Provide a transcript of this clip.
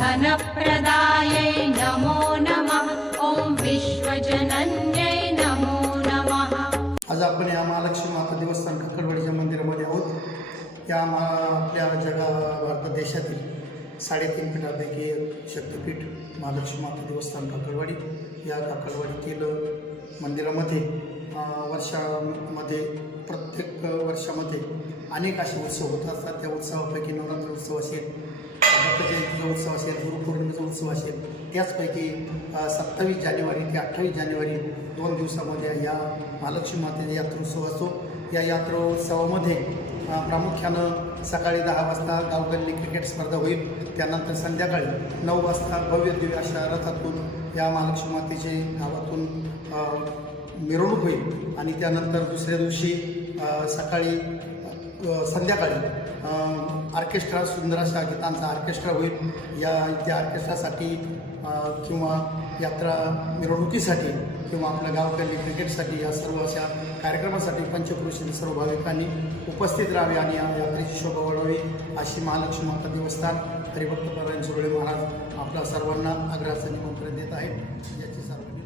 धनप्रदायै नमो नमः। ॐ विश्वजनन्यै नमो नमः। आज आपण या महालक्ष्मी माता देवस्थान कक्कडवाडीच्या मंदिरामध्ये आहोत. या मा आपल्या जगा भारत देशातील साडेतीन पीठापैकी एक शक्तपीठ महालक्ष्मी माता देवस्थान काकडवाडी या काकडवाडीतील मंदिरामध्ये वर्षामध्ये प्रत्येक वर्षामध्ये अनेक असे उत्सव होत असतात. त्या उत्सवापैकी नवरात्र उत्सव असेल दत्त जयंतीचा उत्सव असेल गुरुपौर्णिमेचा उत्सव असेल त्याचपैकी सत्तावीस जानेवारी ते अठ्ठावीस जानेवारी दोन दिवसामध्ये या महालक्ष्मी मातेचा यात्रोत्सव असतो. या यात्रोत्सवामध्ये प्रामुख्यानं सकाळी दहा वाजता गावगल्ली क्रिकेट स्पर्धा होईल. त्यानंतर संध्याकाळी नऊ वाजता भव्य दिव्य अशा रथातून या महालक्ष्मी मातेचे गावातून मिरवणूक होईल. आणि त्यानंतर दुसऱ्या दिवशी सकाळी संध्याकाळी ऑर्केस्ट्रा सुंदर अशा गीतांचा ऑर्केस्ट्रा होईल. या त्या ऑर्केस्ट्रासाठी किंवा यात्रा मिरवणुकीसाठी किंवा आपल्या गावकऱ्यांनी क्रिकेटसाठी या सर्व अशा कार्यक्रमासाठी पंचक्रोशीतील सर्व भाविकांनी उपस्थित राहावे आणि या यात्रेची शोभा वाढावी अशी महालक्ष्मी माता देवस्थान हरिभक्त परायण सुरळे महाराज आपल्या सर्वांना आग्रहाचं निमंत्रण देत आहेत. याची सर्व